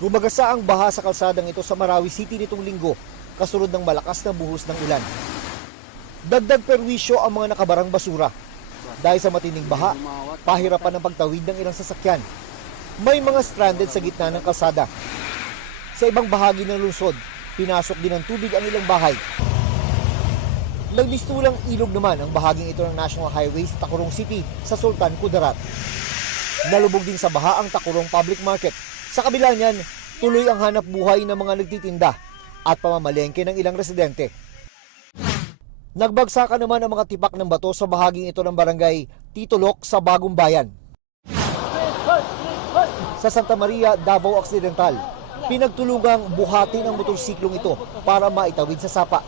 Gumagasa ang baha sa kalsadang ito sa Marawi City nitong linggo, kasunod ng malakas na buhos ng ulan. Dagdag perwisyo ang mga nakabarang basura. Dahil sa matinding baha, pahirapan ang pagtawid ng ilang sasakyan. May mga stranded sa gitna ng kalsada. Sa ibang bahagi ng lungsod, pinasok din ng tubig ang ilang bahay. Nagmistulang ilog naman ang bahaging ito ng National Highway sa Tacurong City sa Sultan Kudarat. Nalubog din sa baha ang Tacurong Public Market. Sa kabila niyan, tuloy ang hanap buhay ng mga nagtitinda at pamamalengke ng ilang residente. Nagbagsakan naman ang mga tipak ng bato sa bahaging ito ng barangay Titolok sa Bagong Bayan. Sa Santa Maria, Davao Occidental, pinagtulungang buhatin ang motorsiklong ito para maitawid sa sapa.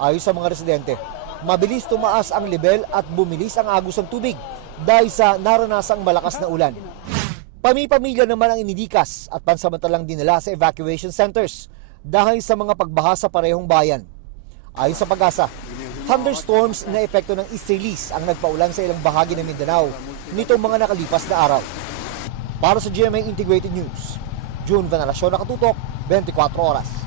Ayon sa mga residente, mabilis tumaas ang level at bumilis ang agos ng tubig dahil sa naranasang malakas na ulan. Pami-pamilya naman ang inidikas at pansamantalang dinala sa evacuation centers dahil sa mga pagbaha sa parehong bayan. Ayon sa Pag-asa, thunderstorms na epekto ng easterlies ang nagpaulan sa ilang bahagi ng Mindanao nitong mga nakalipas na araw. Para sa GMA Integrated News, June Veneracion, nakatutok, 24 oras.